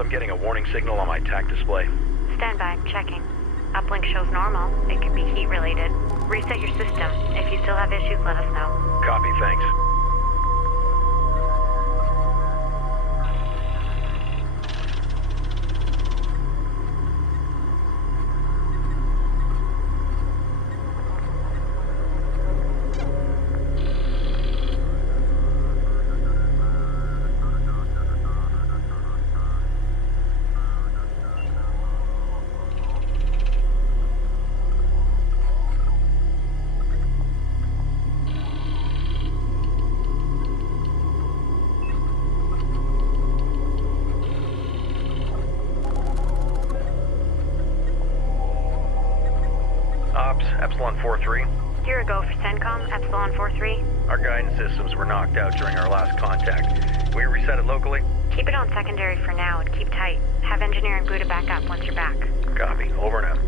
I'm getting a warning signal on my TAC display. Stand by, checking. Uplink shows normal. It could be heat related. Reset your system. If you still have issues, let us know. Copy, thanks. Epsilon 4-3. Here a go for CENTCOM, Epsilon 4-3. Our guidance systems were knocked out during our last contact. Can we reset it locally? Keep it on secondary for now and keep tight. Have engineering boot it back up once you're back. Copy. Over and out.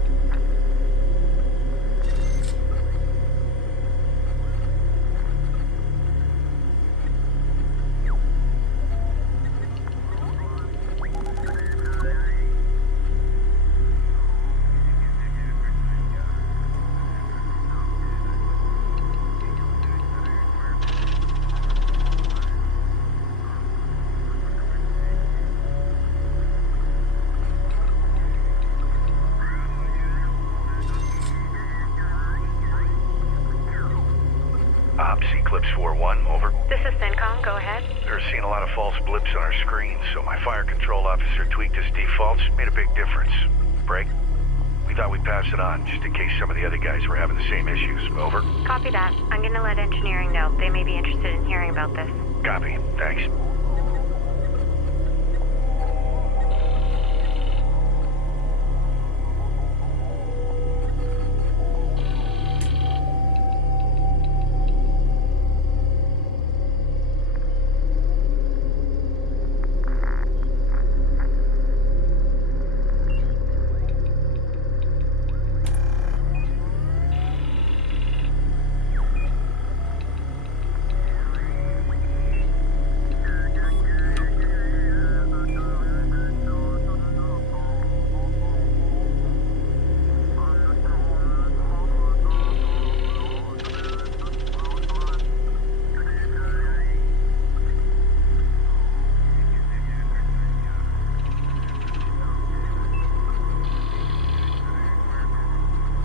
Eclipse 4-1, over. This is CENTCOM, go ahead. They're seeing a lot of false blips on our screens, so my fire control officer tweaked his defaults. Made a big difference. Break? We thought we'd pass it on, just in case some of the other guys were having the same issues. Over. Copy that. I'm gonna let engineering know. They may be interested in hearing about this. Copy. Thanks.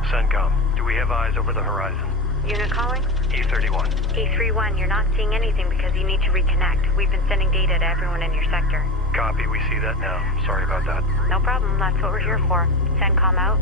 CENTCOM, do we have eyes over the horizon? Unit calling? E31. E31, you're not seeing anything because you need to reconnect. We've been sending data to everyone in your sector. Copy, we see that now. Sorry about that. No problem, that's what we're here for. CENTCOM out.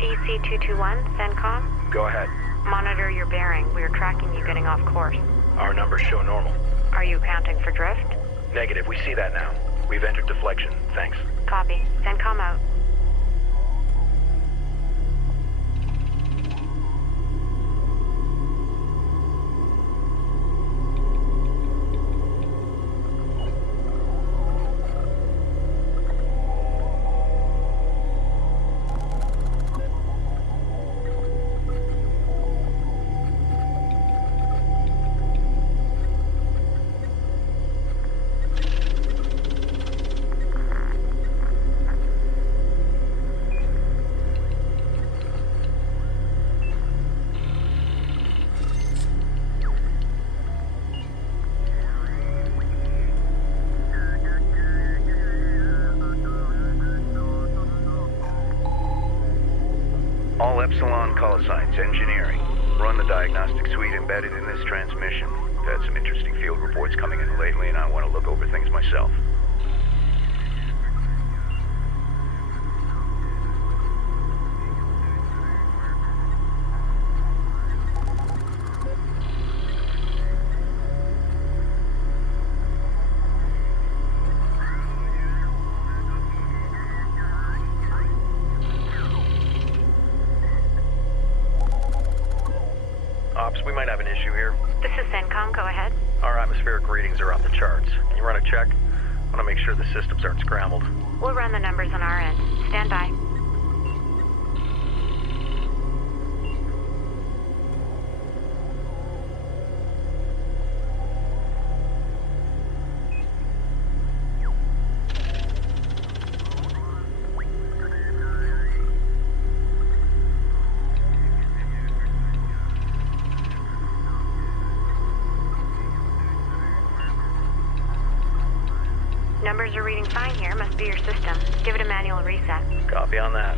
EC221, CENTCOM? Go ahead. Monitor your bearing. We are tracking you getting off course. Our numbers show normal. Are you accounting for drift? Negative. We see that now. We've entered deflection. Thanks. Copy. CENTCOM out. All Epsilon call signs, engineering. Run the diagnostic suite embedded in this transmission. I've had some interesting field reports coming in lately, and I want to look over things myself. we might have an issue here. This is CENTCOM, go ahead. Our atmospheric readings are off the charts. Can you run a check? I want to make sure the systems aren't scrambled. We'll run the numbers on our end. Stand by. Numbers are reading fine here. Must be your system. Give it a manual reset. Copy on that.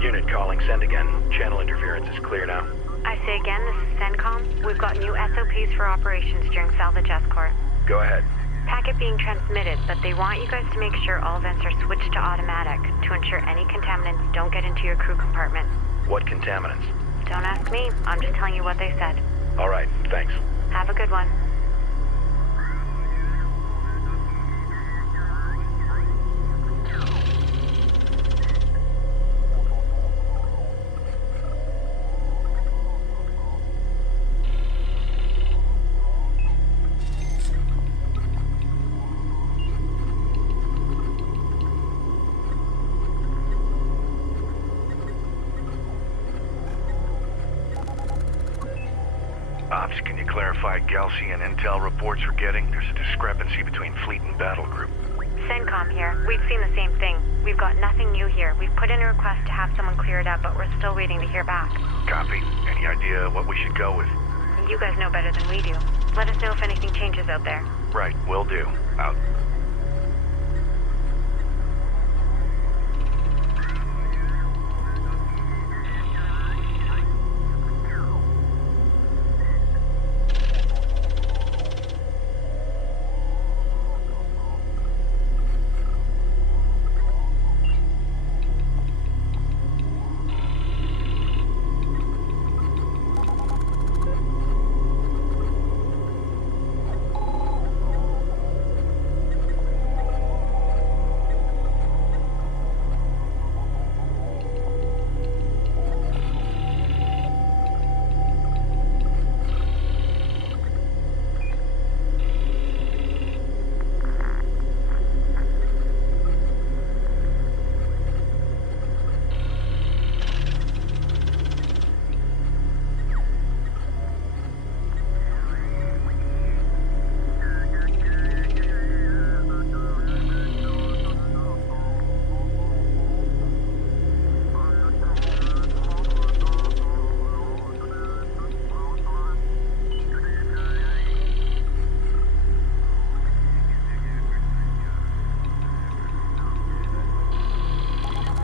Unit calling, send again. Channel interference is clear now. I say again, this is CENTCOM. We've got new SOPs for operations during Salvage escort. Go ahead. Packet being transmitted, but they want you guys to make sure all vents are switched to automatic to ensure any contaminants don't get into your crew compartment. What contaminants? Don't ask me. I'm just telling you what they said. All right, thanks. Have a good one. Ops, can you clarify Galcian intel reports we're getting? There's a discrepancy between fleet and battle group. CENTCOM here. We've seen the same thing. We've got nothing new here. We've put in a request to have someone clear it up, but we're still waiting to hear back. Copy. Any idea what we should go with? You guys know better than we do. Let us know if anything changes out there. Right, will do. Out.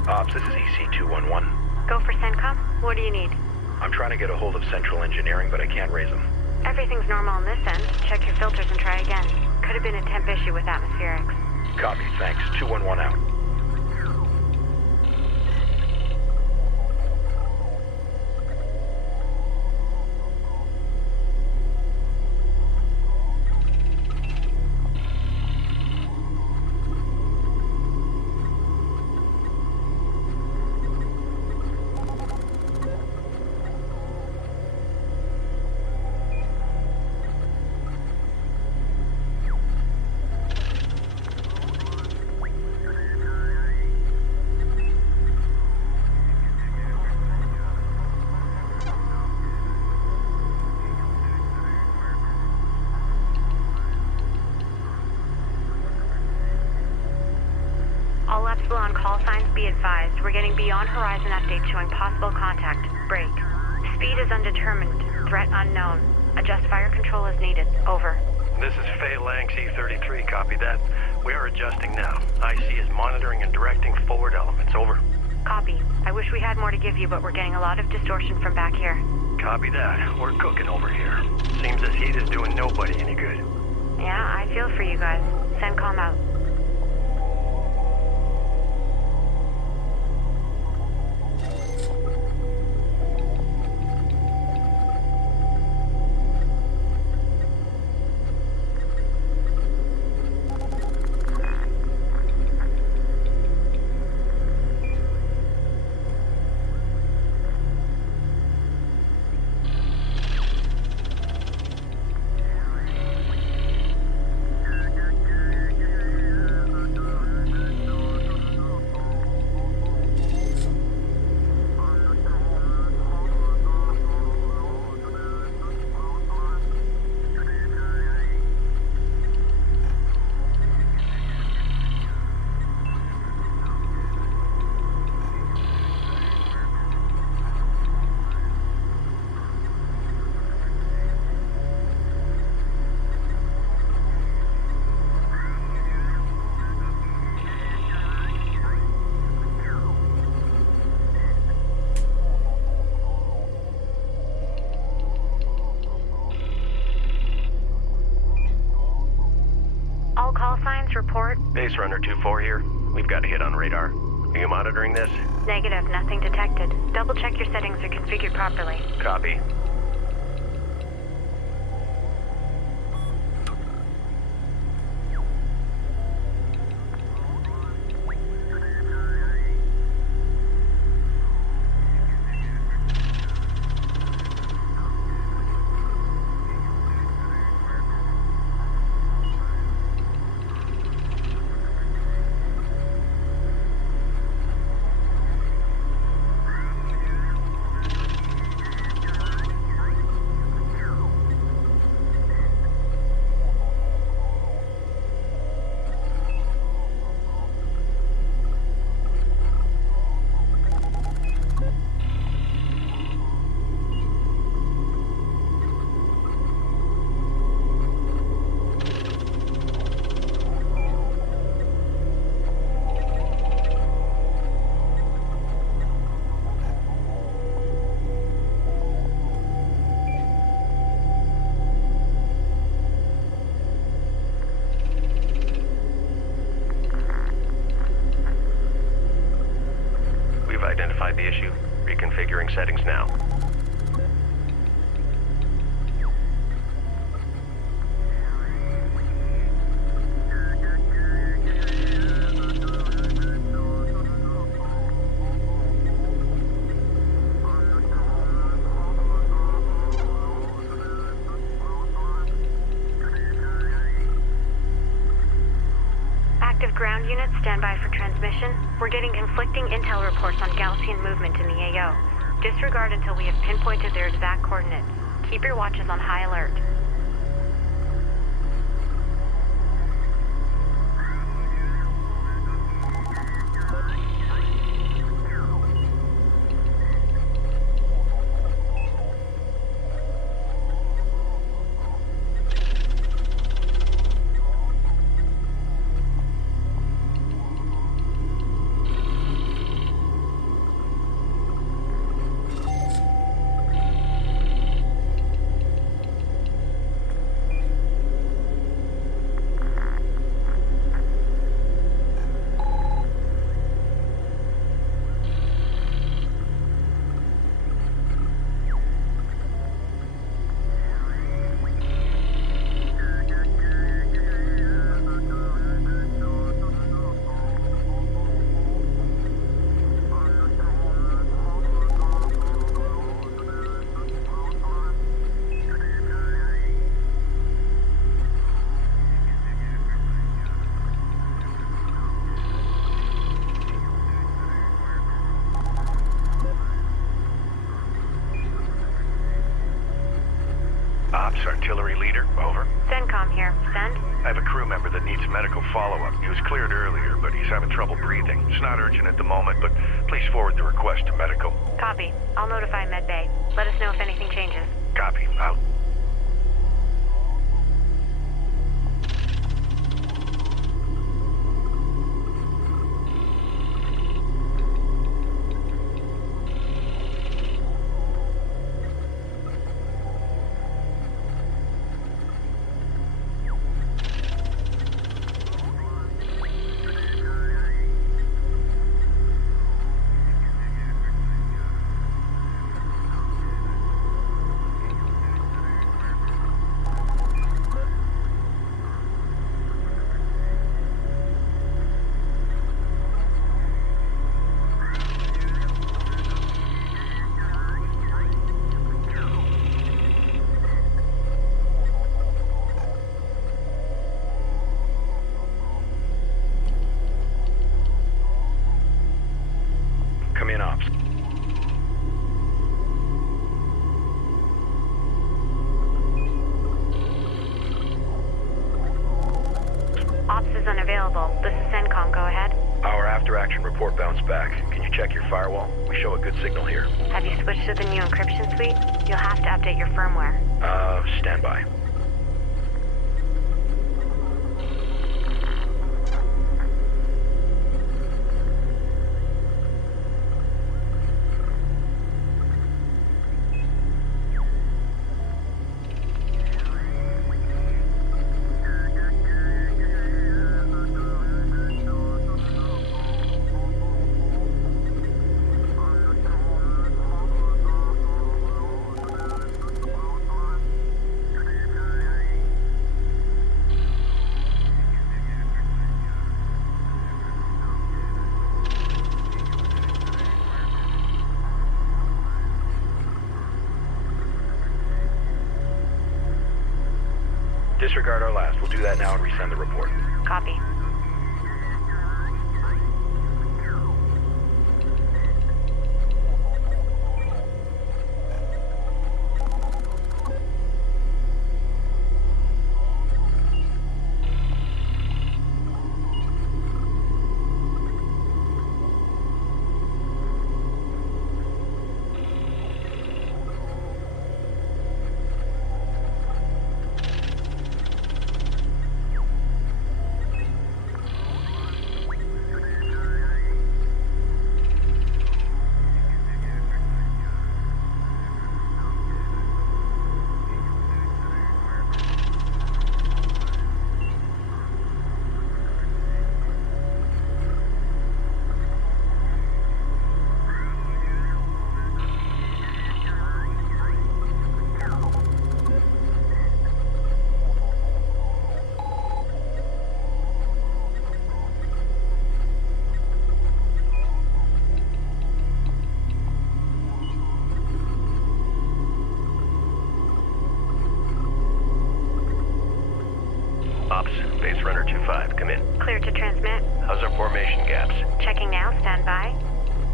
Ops, this is EC-211. Go for CENTCOM? What do you need? I'm trying to get a hold of Central Engineering, but I can't raise them. Everything's normal on this end. Check your filters and try again. Could have been a temp issue with atmospherics. Copy, thanks. 211 out. advised, we're getting beyond horizon updates showing possible contact. Break. Speed is undetermined. Threat unknown. Adjust fire control as needed. Over. This is Fei Lang C-33, copy that. We are adjusting now. IC is monitoring and directing forward elements, over. Copy. I wish we had more to give you, but we're getting a lot of distortion from back here. Copy that. We're cooking over here. Seems this heat is doing nobody any good. Yeah, I feel for you guys. Send comm out. All call signs report. Base runner 2-4 here. We've got a hit on radar. Are you monitoring this? Negative, nothing detected. Double check your settings are configured properly. Copy. Identified the issue. Reconfiguring settings now. Active ground units stand by for transmission. We're getting conflicting intel reports on Gaussian movement in the AO. Disregard until we have pinpointed their exact coordinates. Keep your watches on high alert. Ops artillery leader, over. CENTCOM here. Send? I have a crew member that needs medical follow-up. He was cleared earlier, but he's having trouble breathing. It's not urgent at the moment, but please forward the request to medical. Copy. I'll notify medbay. Let us know if anything changes. Copy. Out. Come in, Ops. Ops is unavailable. This is CENTCOM. Go ahead. Our after-action report bounced back. Can you check your firewall? We show a good signal here. Have you switched to the new encryption suite? You'll have to update your firmware. Stand by. Disregard our last. We'll do that now and resend the report. Copy. Ops, base runner 2-5, come in. Clear to transmit. How's our formation gaps? Checking now. Stand by.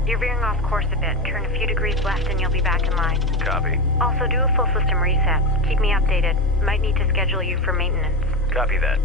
You're veering off course a bit. Turn a few degrees left and you'll be back in line. Copy. Also, do a full system reset. Keep me updated. Might need to schedule you for maintenance. Copy that.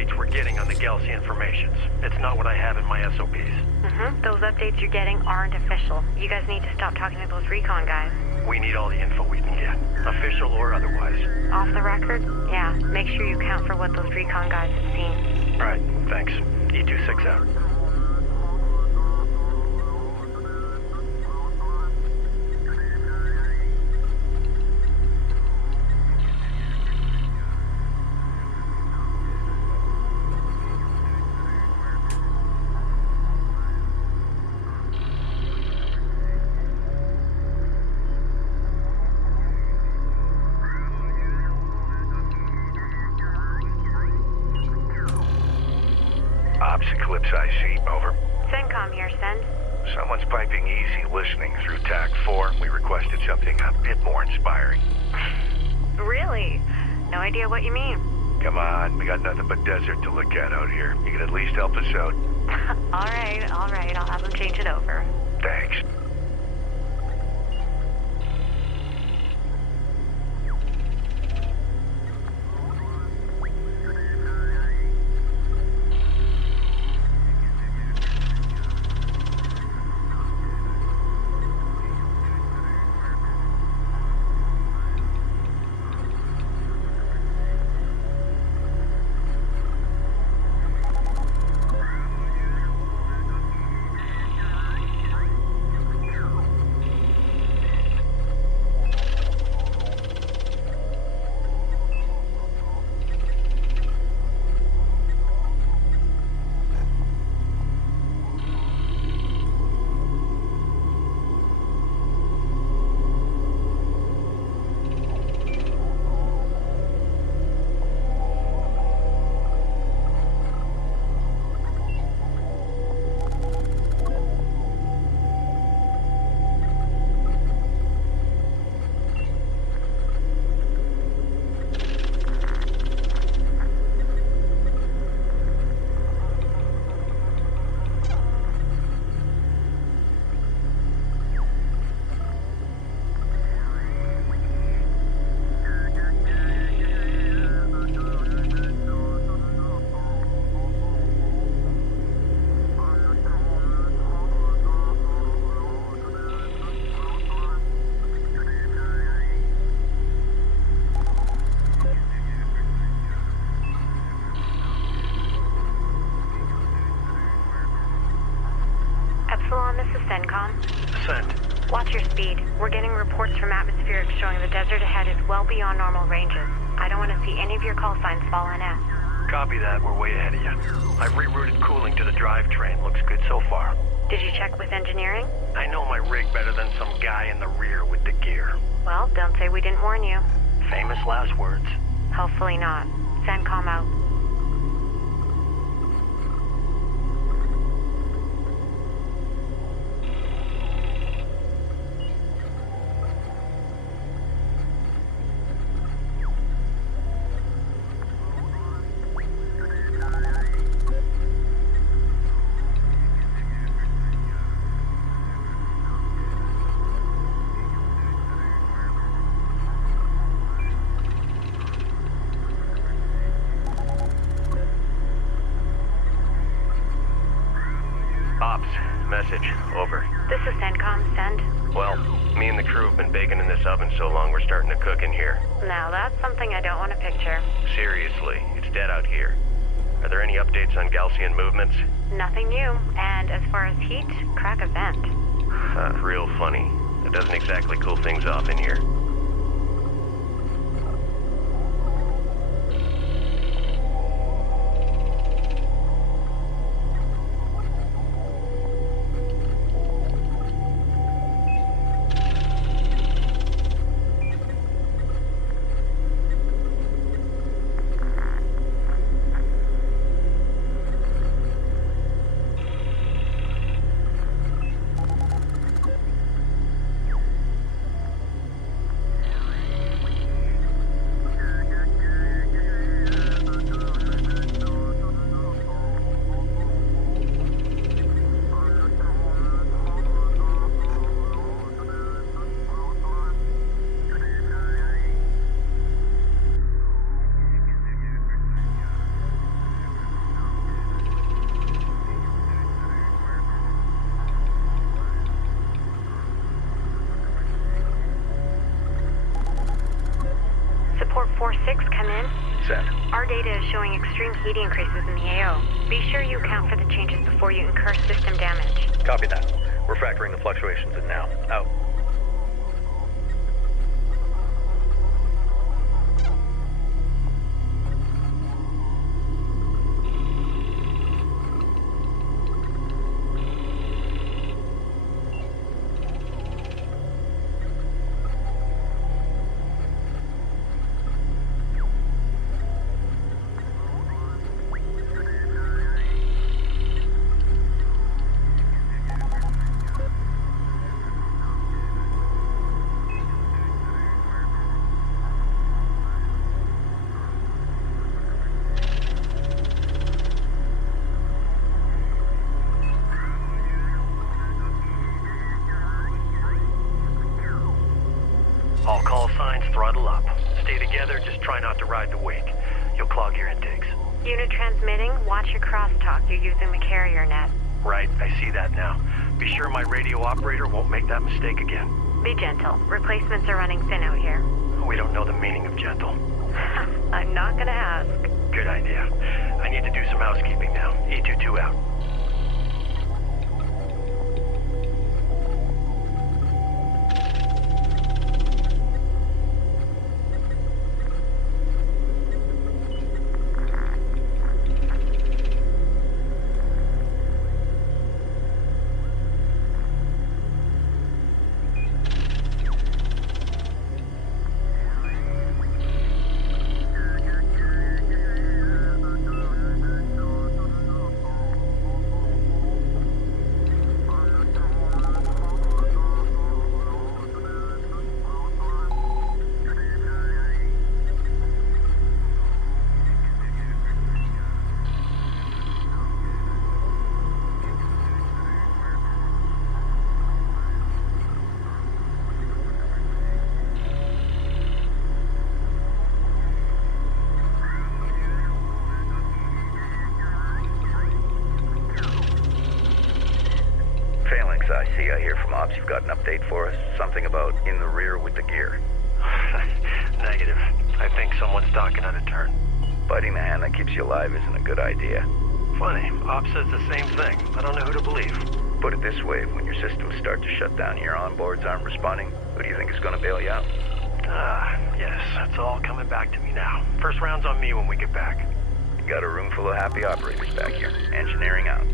updates we're getting on the Galcian formations. It's not what I have in my SOPs. Those updates you're getting aren't official. You guys need to stop talking to those recon guys. We need all the info we can get, official or otherwise. Off the record? Yeah, make sure you account for what those recon guys have seen. Right, thanks. E26 out. Ops Eclipse IC, over. CENTCOM here, send. Someone's piping easy listening through TAC 4. We requested something a bit more inspiring. Really? No idea what you mean. Come on, we got nothing but desert to look at out here. You can at least help us out. All right, I'll have them change it over. Thanks. This is CENTCOM. Sent. Watch your speed. We're getting reports from atmospherics showing the desert ahead is well beyond normal ranges. I don't want to see any of your call signs fall on S. Copy that, we're way ahead of you. I've rerouted cooling to the drivetrain. Looks good so far. Did you check with engineering? I know my rig better than some guy in the rear with the gear. Well, don't say we didn't warn you. Famous last words. Hopefully not. CENTCOM out. Ops, message, over. This is CENTCOM, send. Well, me and the crew have been baking in this oven so long we're starting to cook in here. Now that's something I don't want to picture. Seriously, it's dead out here. Are there any updates on Galcian movements? Nothing new, and as far as heat, crack a vent. Real funny. It doesn't exactly cool things off in here. 4-6, come in. Send. Our data is showing extreme heat increases in the AO. Be sure you account for the changes before you incur system damage. Copy that. We're factoring the fluctuations in now. Out. All call signs, throttle up. Stay together, just try not to ride the wake. You'll clog your intakes. Unit transmitting, watch your crosstalk. You're using the carrier net. Right, I see that now. Be sure my radio operator won't make that mistake again. Be gentle. Replacements are running thin out here. We don't know the meaning of gentle. I'm not gonna ask. Good idea. I need to do some housekeeping now. E22 out. I see. I hear from Ops you've got an update for us. Something about in the rear with the gear. Negative. I think someone's docking on a turn. Biting the hand that keeps you alive isn't a good idea. Funny. Ops says the same thing. I don't know who to believe. Put it this way, when your systems start to shut down and your onboards aren't responding, who do you think is going to bail you out? Yes. It's all coming back to me now. First round's on me when we get back. You got a room full of happy operators back here. Engineering out.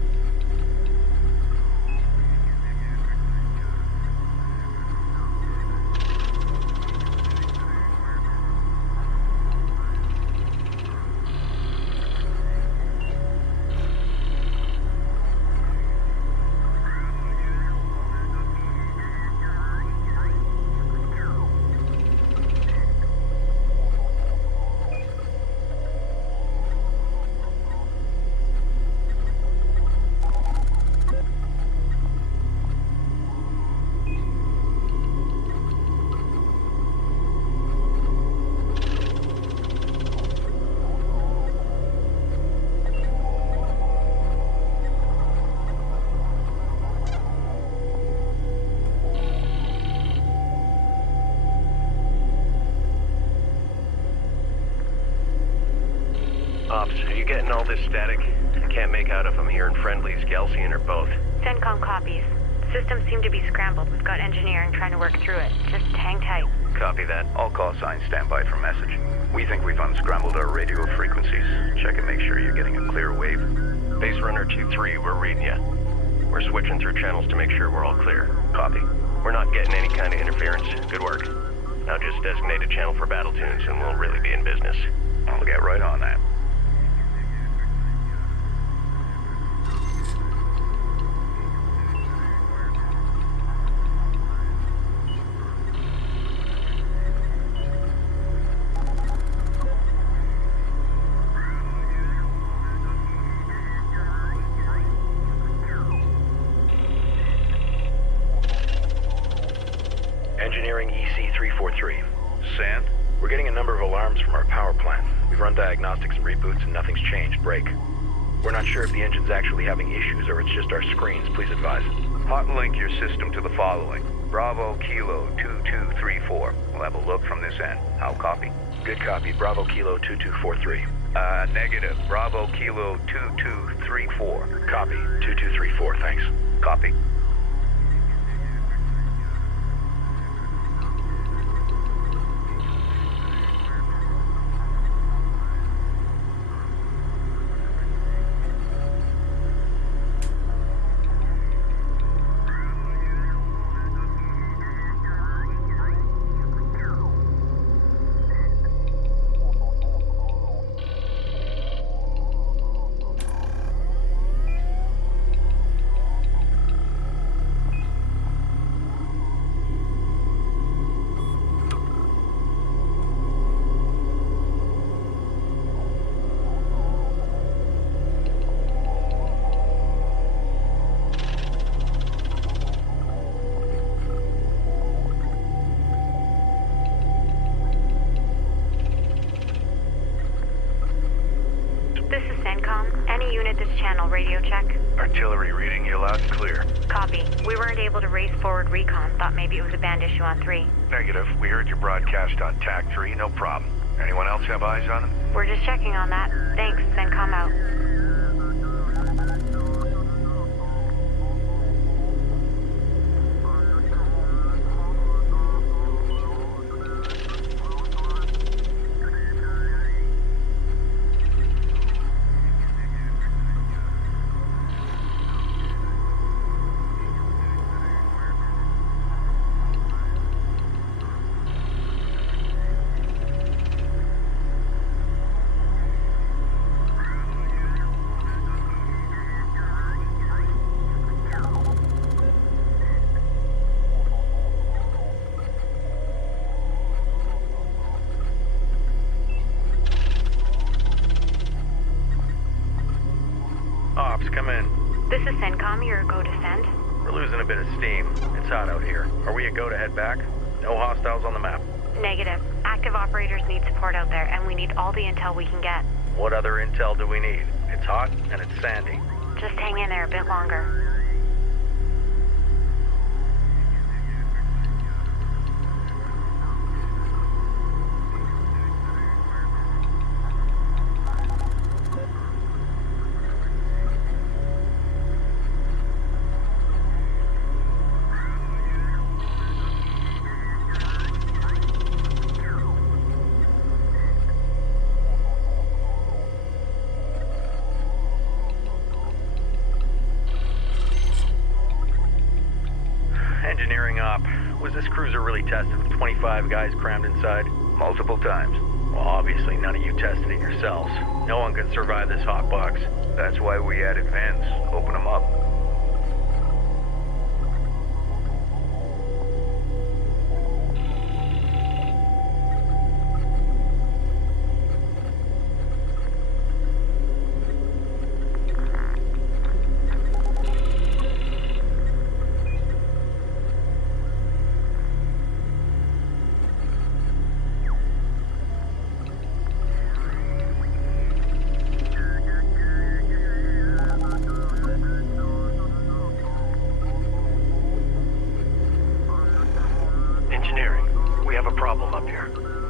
Ops, are you getting all this static? I can't make out if I'm hearing friendlies, Galcian, or both. CENTCOM copies. Systems seem to be scrambled. We've got engineering trying to work through it. Just hang tight. Copy that. All call signs stand by for message. We think we've unscrambled our radio frequencies. Check and make sure you're getting a clear wave. Base runner 2-3, we're reading ya. We're switching through channels to make sure we're all clear. Copy. We're not getting any kind of interference. Good work. Now just designate a channel for battle tunes and we'll really be in business. I'll get right on that. Engineering EC343. Sand? We're getting a number of alarms from our power plant. We've run diagnostics and reboots and nothing's changed. Break. We're not sure if the engine's actually having issues or it's just our screens. Please advise. Hot link your system to the following. Bravo Kilo 2234. We'll have a look from this end. How copy? Good copy. Bravo Kilo 2243. Negative. Bravo Kilo 2234. Copy. 2234, thanks. Copy. This is CENTCOM. Any unit this channel, radio check. Artillery reading you loud and clear. Copy. We weren't able to race forward recon. Thought maybe it was a band issue on 3. Negative. We heard your broadcast on TAC 3, no problem. Anyone else have eyes on him? We're just checking on that. Thanks, CENTCOM out. Ops, come in. This is CENTCOM. You're a go to send. We're losing a bit of steam. It's hot out here. Are we a go to head back? No hostiles on the map. Negative. Active operators need support out there, and we need all the intel we can get. What other intel do we need? It's hot and it's sandy. Just hang in there a bit longer. Engineering op. Was this cruiser really tested with 25 guys crammed inside? Multiple times. Well, obviously none of you tested it yourselves. No one could survive this hot box. That's why we added vents. Open them up.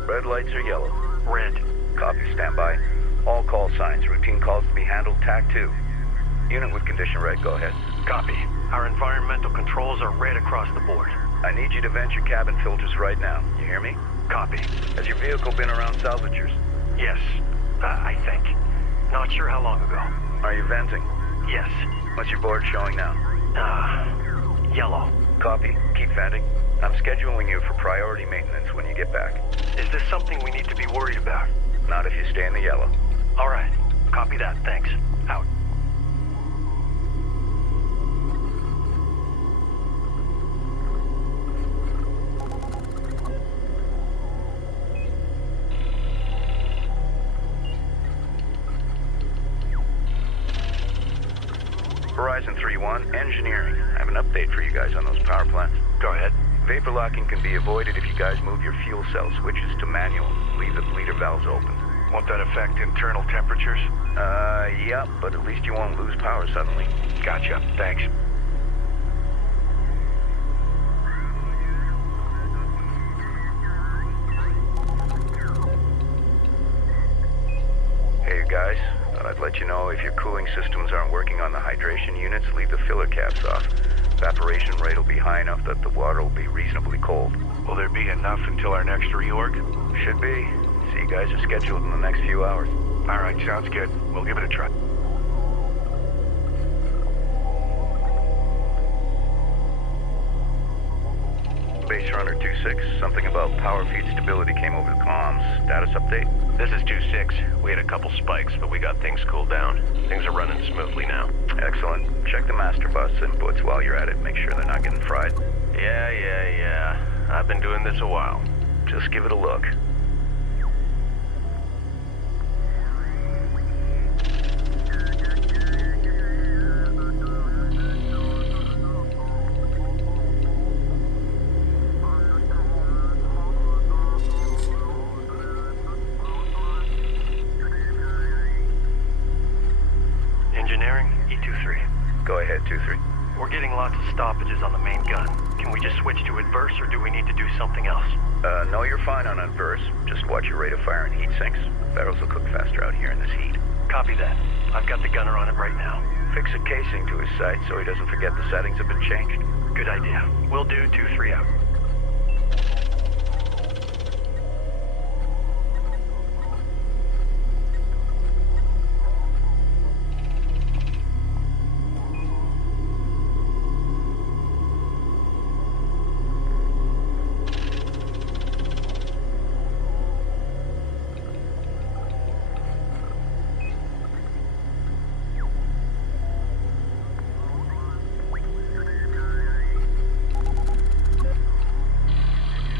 Red lights are yellow. Red. Copy, standby. All call signs. Routine calls to be handled. TAC 2. Unit with condition red, go ahead. Copy. Our environmental controls are red across the board. I need you to vent your cabin filters right now. You hear me? Copy. Has your vehicle been around salvagers? Yes. I think. Not sure how long ago. Are you venting? Yes. What's your board showing now? Yellow. Copy. Keep venting. I'm scheduling you for priority maintenance when you get back. Is this something we need to be worried about? Not if you stay in the yellow. All right. Copy that. Thanks. Out. Horizon 3-1, engineering. I have an update for you guys on those power plants. Go ahead. Vapor locking can be avoided if you guys move your fuel cell switches to manual. Leave the bleeder valves open. Won't that affect internal temperatures? Yeah, but at least you won't lose power suddenly. Gotcha. Thanks. I'd let you know if your cooling systems aren't working on the hydration units, leave the filler caps off. Evaporation rate will be high enough that the water will be reasonably cold. Will there be enough until our next reorg? Should be. See, you guys are scheduled in the next few hours. All right, sounds good. We'll give it a try. Base Runner 2-6, something about power feed stability came over the comms. Status update? This is 2-6. We had a couple spikes, but we got things cooled down. Things are running smoothly now. Excellent. Check the master bus inputs while you're at it. Make sure they're not getting fried. Yeah. I've been doing this a while. Just give it a look. Engineering, E23. Go ahead, 2-3. We're getting lots of stoppages on the main gun. Can we just switch to adverse, or do we need to do something else? No, you're fine on adverse. Just watch your rate of fire and heat sinks. Barrels will cook faster out here in this heat. Copy that. I've got the gunner on it right now. Fix a casing to his sight so he doesn't forget the settings have been changed. Good idea. We'll do 2-3 out.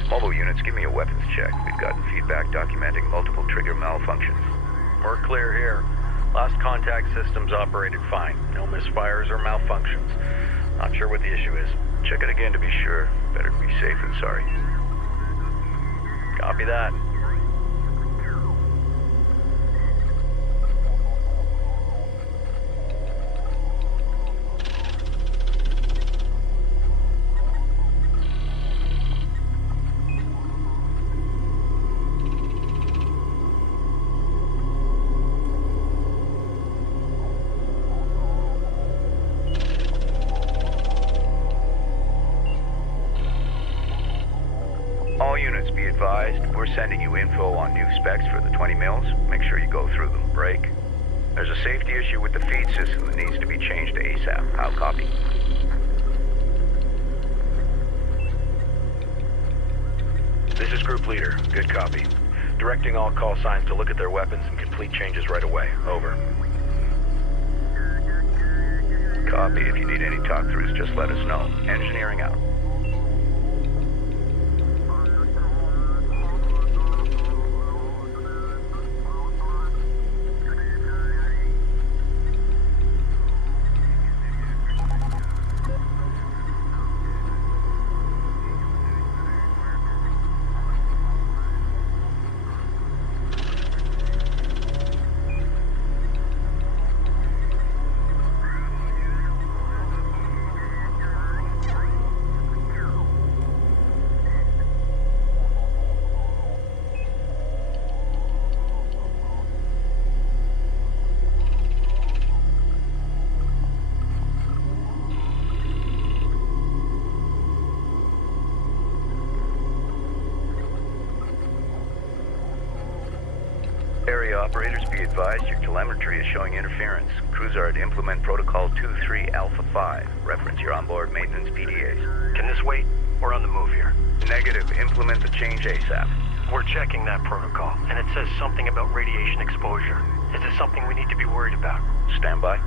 Mobile units, give me a weapons check. We've gotten feedback documenting multiple trigger malfunctions. We're clear here. Last contact systems operated fine. No misfires or malfunctions. Not sure what the issue is. Check it again to be sure. Better be safe than sorry. Copy that. All units be advised, we're sending you info on new specs for the 20 mils. Make sure you go through them. Break. There's a safety issue with the feed system that needs to be changed to ASAP. I'll copy. This is group leader. Good copy. Directing all call signs to look at their weapons and complete changes right away. Over. Copy. If you need any talk-throughs, just let us know. Engineering out. Area operators, be advised your telemetry is showing interference. Crews are at implement protocol 23 Alpha 5. Reference your onboard maintenance PDAs. Can this wait? We're on the move here. Negative. Implement the change ASAP. We're checking that protocol, and it says something about radiation exposure. Is this something we need to be worried about? Stand by.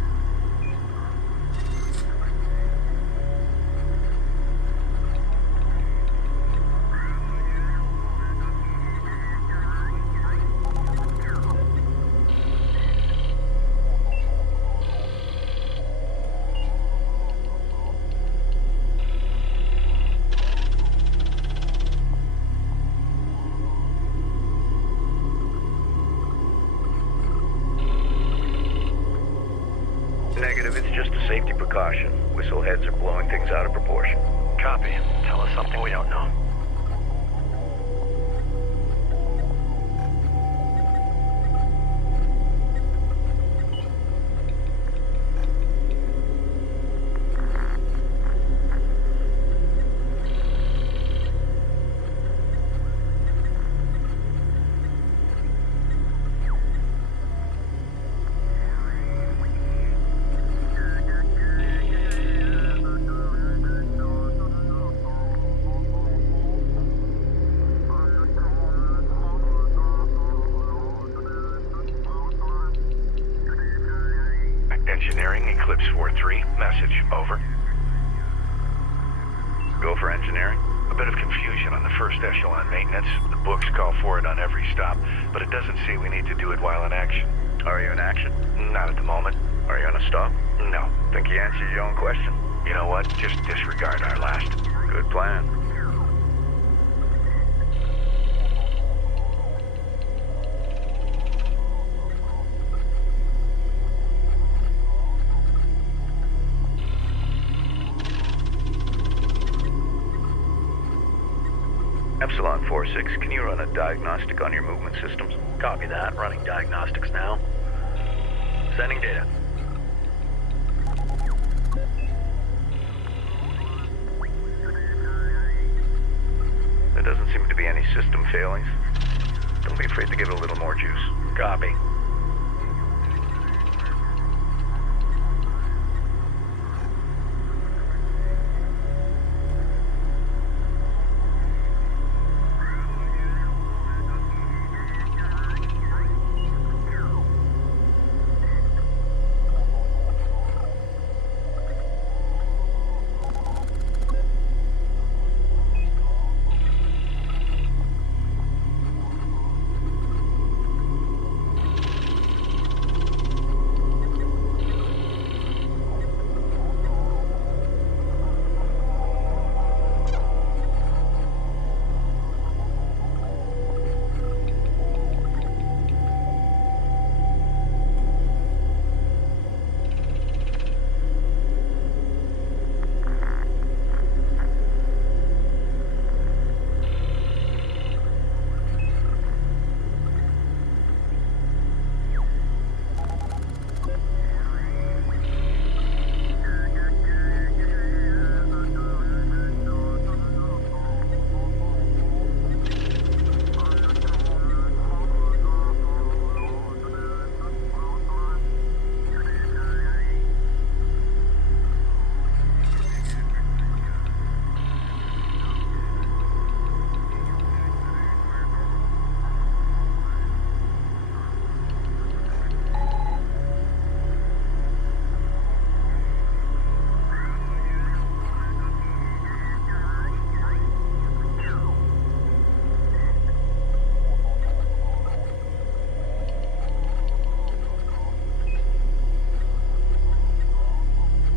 Negative, it's just a safety precaution. Whistle heads are blowing things out of proportion. Copy. Tell us something we don't know. engineering, Eclipse 4-3. Message, over. Go for engineering. A bit of confusion on the first echelon maintenance. The books call for it on every stop, but it doesn't say we need to do it while in action. Are you in action? Not at the moment. Are you gonna stop? No. Think you answered your own question? You know what? Just disregard our last. Good plan. Epsilon 4-6, can you run a diagnostic on your movement systems? Copy that. Running diagnostics now. Sending data. There doesn't seem to be any system failings. Don't be afraid to give it a little more juice. Copy.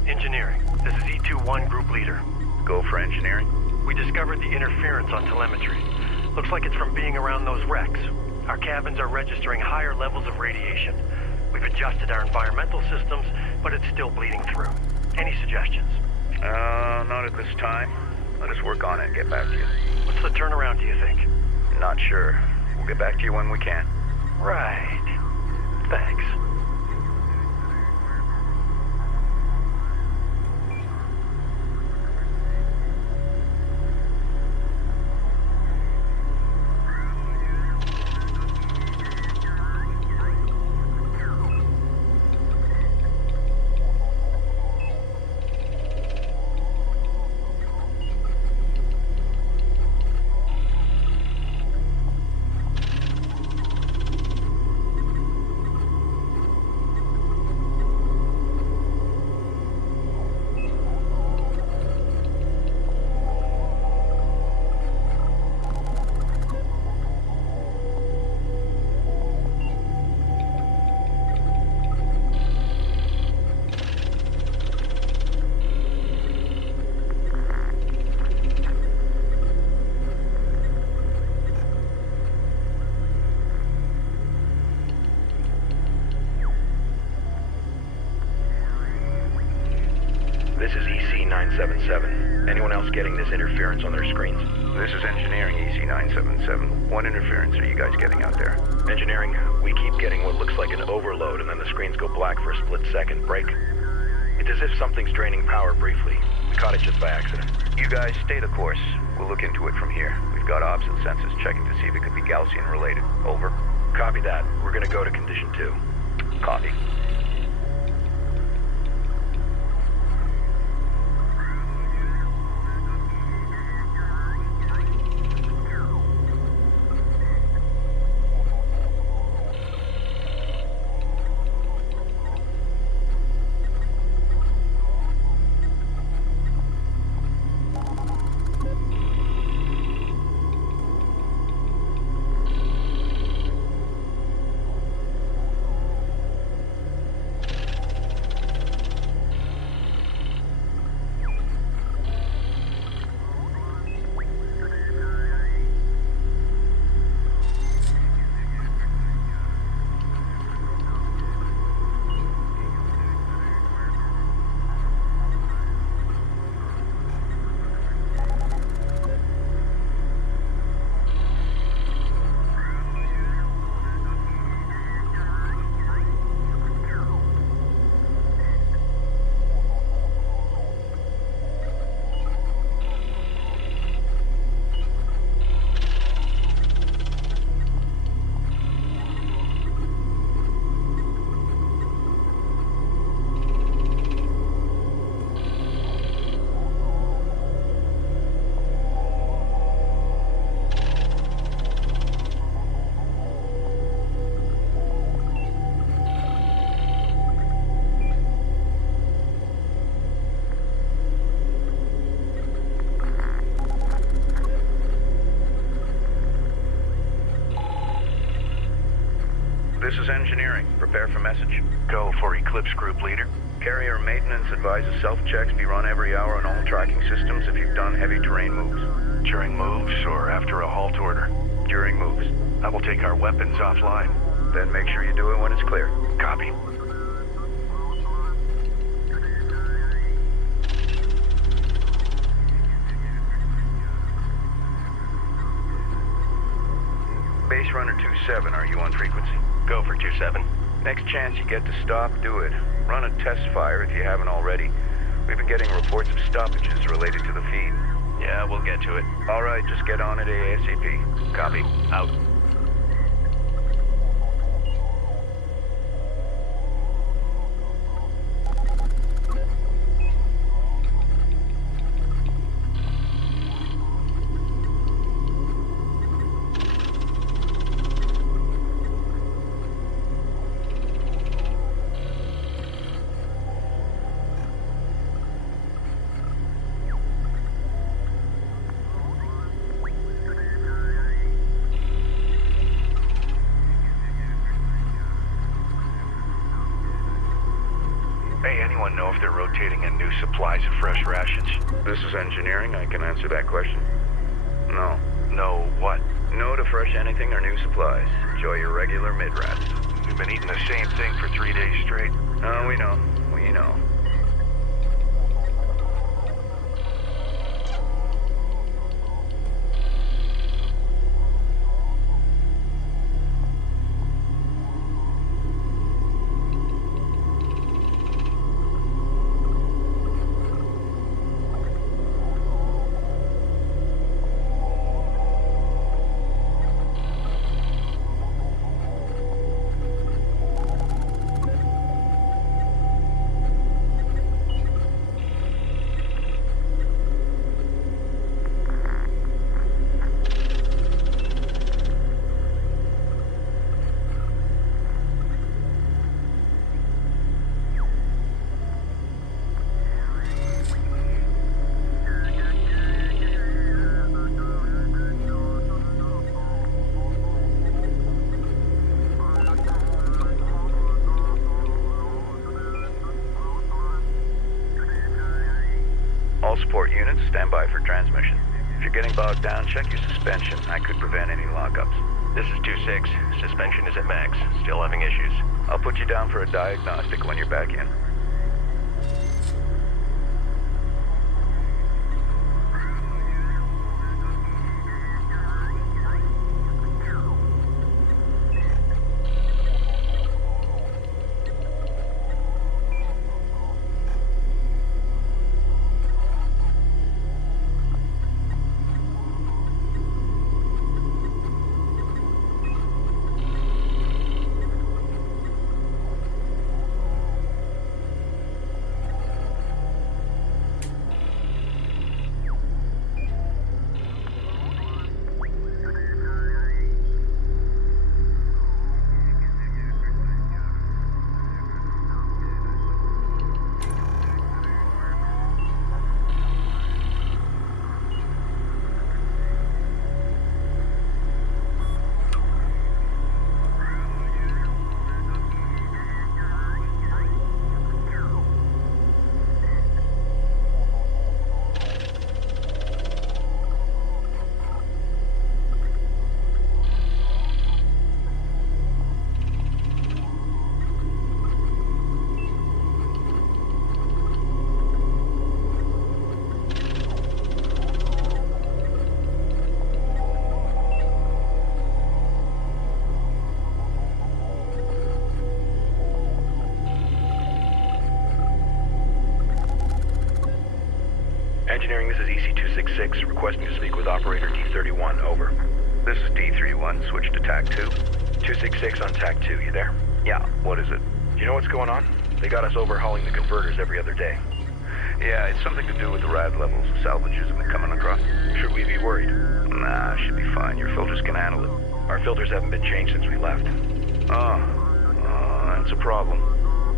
Engineering. This is E21 Group Leader. Go for engineering. We discovered the interference on telemetry. Looks like it's from being around those wrecks. Our cabins are registering higher levels of radiation. We've adjusted our environmental systems, but it's still bleeding through. Any suggestions? Not at this time. Let us work on it and get back to you. What's the turnaround, do you think? Not sure. We'll get back to you when we can. Right. Thanks. This is EC-977. Anyone else getting this interference on their screens? This is engineering EC-977. What interference are you guys getting out there? Engineering, we keep getting what looks like an overload and then the screens go black for a split second. Break. It's as if something's draining power briefly. We caught it just by accident. You guys stay the course. We'll look into it from here. We've got ops and sensors checking to see if it could be Gaussian related. Over. Copy that. We're gonna go to condition 2. Copy. This is engineering. Prepare for message. Go for Eclipse Group Leader. Carrier maintenance advises self-checks be run every hour on all tracking systems if you've done heavy terrain moves. During moves or after a halt order? During moves. I will take our weapons offline. Then make sure you do it when it's clear. Copy. Base runner 27, are you on frequency? Go for 27. Next chance you get to stop, do it. Run a test fire if you haven't already. We've been getting reports of stoppages related to the feed. Yeah, we'll get to it. All right, just get on it ASAP. Copy. Out. Anyone know if they're rotating in new supplies of fresh rations? This is engineering. I can answer that question. No. No what? No to fresh anything or new supplies. Enjoy your regular mid-rats. We've been eating the same thing for 3 days straight. Oh, we know. We know. All support units, stand by for transmission. If you're getting bogged down, check your suspension. That could prevent any lockups. This is 2-6. Suspension is at max. Still having issues. I'll put you down for a diagnostic when you're back in. Engineering, this is EC-266, requesting to speak with operator D31, over. This is D31, switch to TAC 2. 266 on TAC 2, you there? Yeah, what is it? You know what's going on? They got us overhauling the converters every other day. Yeah, it's something to do with the rad levels. Salvages have been coming across. Should we be worried? Nah, should be fine. Your filters can handle it. Our filters haven't been changed since we left. Oh, that's a problem.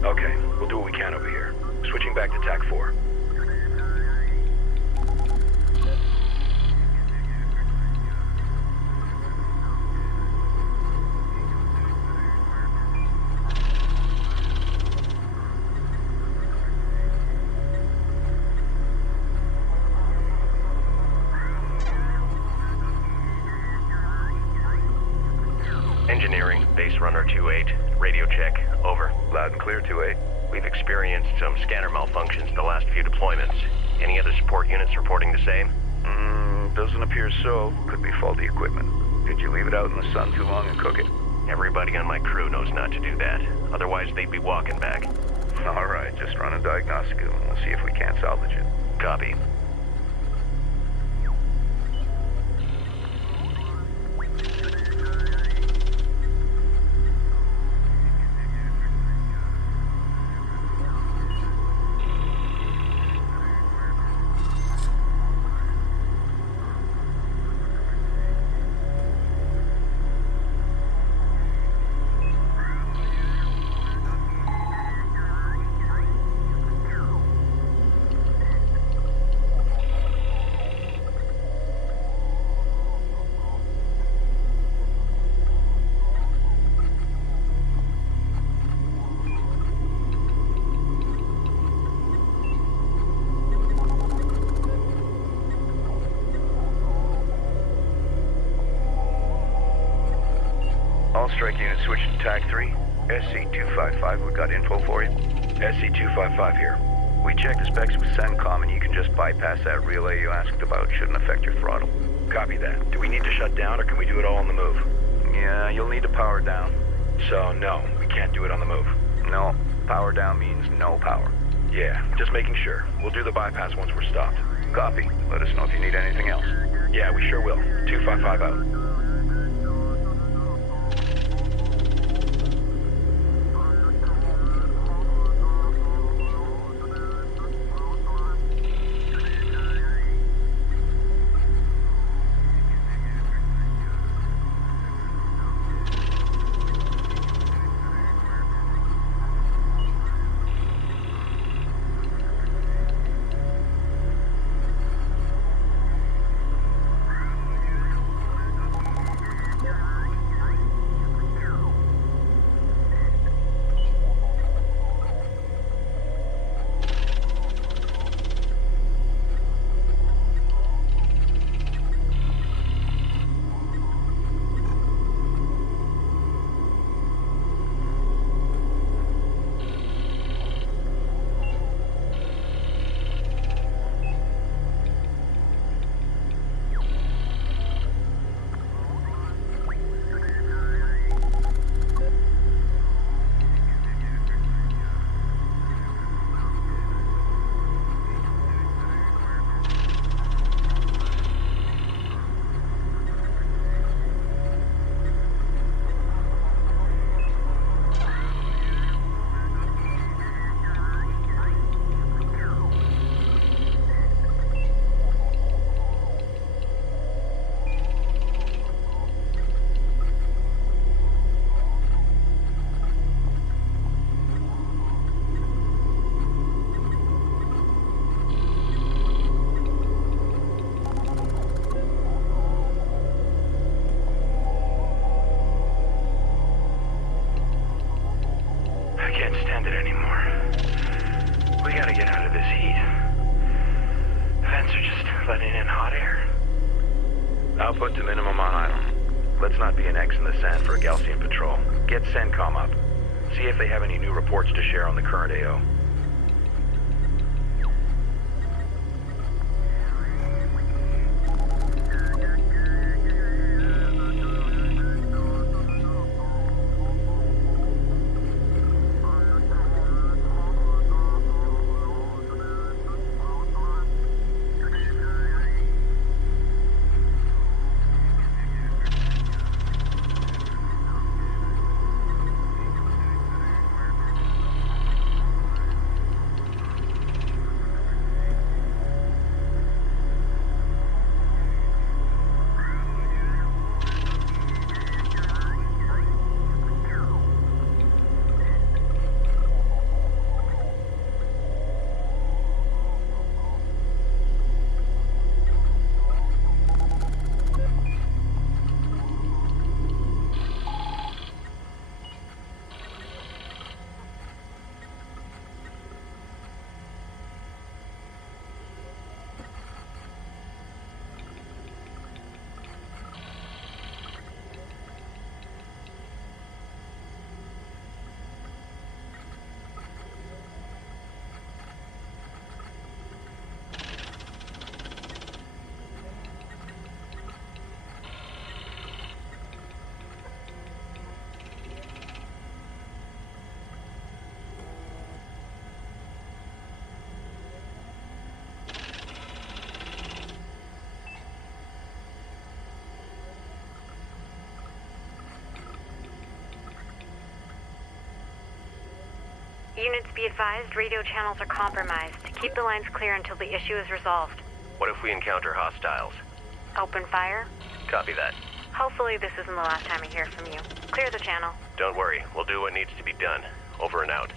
Okay, we'll do what we can over here. Switching back to TAC 4. Engineering, base runner 2-8, radio check, over. Loud and clear, 2-8. We've experienced some scanner malfunctions the last few deployments. Any other support units reporting the same? Doesn't appear so. Could be faulty equipment. Did you leave it out in the sun too long and cook it? Everybody on my crew knows not to do that. Otherwise, they'd be walking back. All right, just run a diagnostic and we'll see if we can't salvage it. Copy. All strike units switch to TAC 3. SC-255, we got info for you. SC-255 here. We checked the specs with CENTCOM and you can just bypass that relay you asked about. Shouldn't affect your throttle. Copy that. Do we need to shut down, or can we do it all on the move? Yeah, you'll need to power down. So, no, we can't do it on the move. No, power down means no power. Yeah, just making sure. We'll do the bypass once we're stopped. Copy. Let us know if you need anything else. Yeah, we sure will. 255 out. Output to minimum on island. Let's not be an X in the sand for a Gaussian patrol. Get CENTCOM up. See if they have any new reports to share on the current AO. Units be advised, radio channels are compromised. Keep the lines clear until the issue is resolved. What if we encounter hostiles? Open fire? Copy that. Hopefully this isn't the last time I hear from you. Clear the channel. Don't worry, we'll do what needs to be done. Over and out.